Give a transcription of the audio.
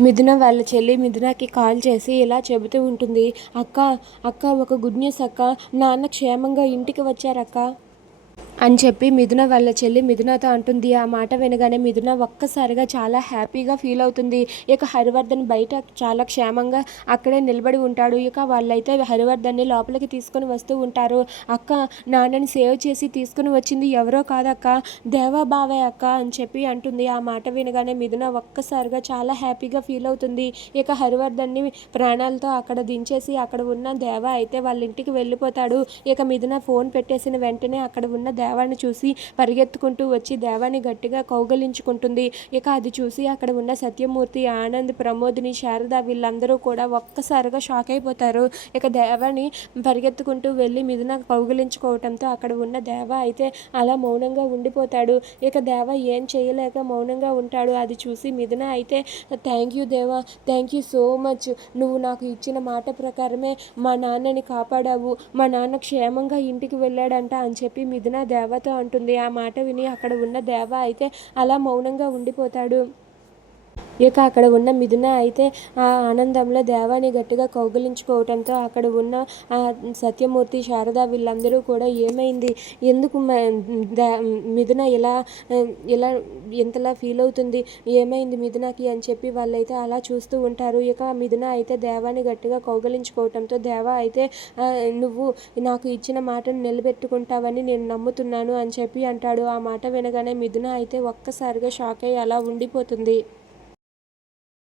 మిథున వాళ్ళ చెల్లి మిథునకి కాల్ చేసి ఇలా చెబుతూ ఉంటుంది. అక్క అక్క ఒక గుడ్ న్యూస్ అక్క. నాన్న క్షేమంగా ఇంటికి వచ్చారక్క. అని చెప్పి మిథున వాళ్ళ చెల్లి మిథునతో అంటుంది. ఆ మాట వినగానే మిథున ఒక్కసారిగా చాలా హ్యాపీగా ఫీల్ అవుతుంది. ఇక హరివర్ధన్ బయట చాలా క్షేమంగా అక్కడే నిలబడి ఉంటాడు. ఇక వాళ్ళైతే హరివర్ధన్ని లోపలికి తీసుకొని వస్తూ ఉంటారు. అక్క నాన్నని సేవ్ చేసి తీసుకుని వచ్చింది ఎవరో కాదక్క? దేవా బావే అక్క అని చెప్పి అంటుంది. ఆ మాట వినగానే మిథున ఒక్కసారిగా చాలా హ్యాపీగా ఫీల్ అవుతుంది. ఇక హరివర్ధన్ని ప్రాణాలతో అక్కడ దించేసి అక్కడ ఉన్న దేవ అయితే వాళ్ళ ఇంటికి వెళ్ళిపోతాడు. ఇక మిథున ఫోన్ పెట్టేసిన వెంటనే అక్కడ ఉన్న దేవాన్ని చూసి పరిగెత్తుకుంటూ వచ్చి దేవాన్ని గట్టిగా కౌగలించుకుంటుంది. ఇక అది చూసి అక్కడ ఉన్న సత్యమూర్తి ఆనంద్ ప్రమోదిని శారద వీళ్ళందరూ కూడా ఒక్కసారిగా షాక్ అయిపోతారు. ఇక దేవాన్ని పరిగెత్తుకుంటూ వెళ్ళి మిథున కౌగిలించుకోవటంతో అక్కడ ఉన్న దేవ అయితే అలా మౌనంగా ఉండిపోతాడు. ఇక దేవ ఏం చేయలేక మౌనంగా ఉంటాడు. అది చూసి మిథున అయితే thank you Deva thank you so much నువ్వు నాకు ఇచ్చిన మాట ప్రకారమే మా నాన్నని కాపాడావు. మా నాన్న క్షేమంగా ఇంటికి వెళ్ళాడంట అని చెప్పి మిథున దేవతో అంటుంది. ఆ మాట విని అక్కడ ఉన్న దేవ అయితే అలా మౌనంగా ఉండిపోతాడు. ఇక అక్కడ ఉన్న మిథున అయితే ఆ ఆనందంలో దేవాన్ని గట్టిగా కౌగిలించుకోవటంతో అక్కడ ఉన్న ఆ సత్యమూర్తి శారద వీళ్ళందరూ కూడా ఏమైంది? ఎందుకు మ- దే- మిథున ఇలా ఇలా ఎంతలా ఫీల్ అవుతుంది? ఏమైంది మిథునకి అని చెప్పి వాళ్ళైతే అలా చూస్తూ ఉంటారు. ఇక మిథున అయితే దేవాన్ని గట్టిగా కౌగలించుకోవటంతో దేవ అయితే నువ్వు నాకు ఇచ్చిన మాటను నిలబెట్టుకుంటావని నేను నమ్ముతున్నాను అని చెప్పి అంటాడు. ఆ మాట వినగానే మిథున అయితే ఒక్కసారిగా షాక్ అయ్యి అలా ఉండిపోతుంది.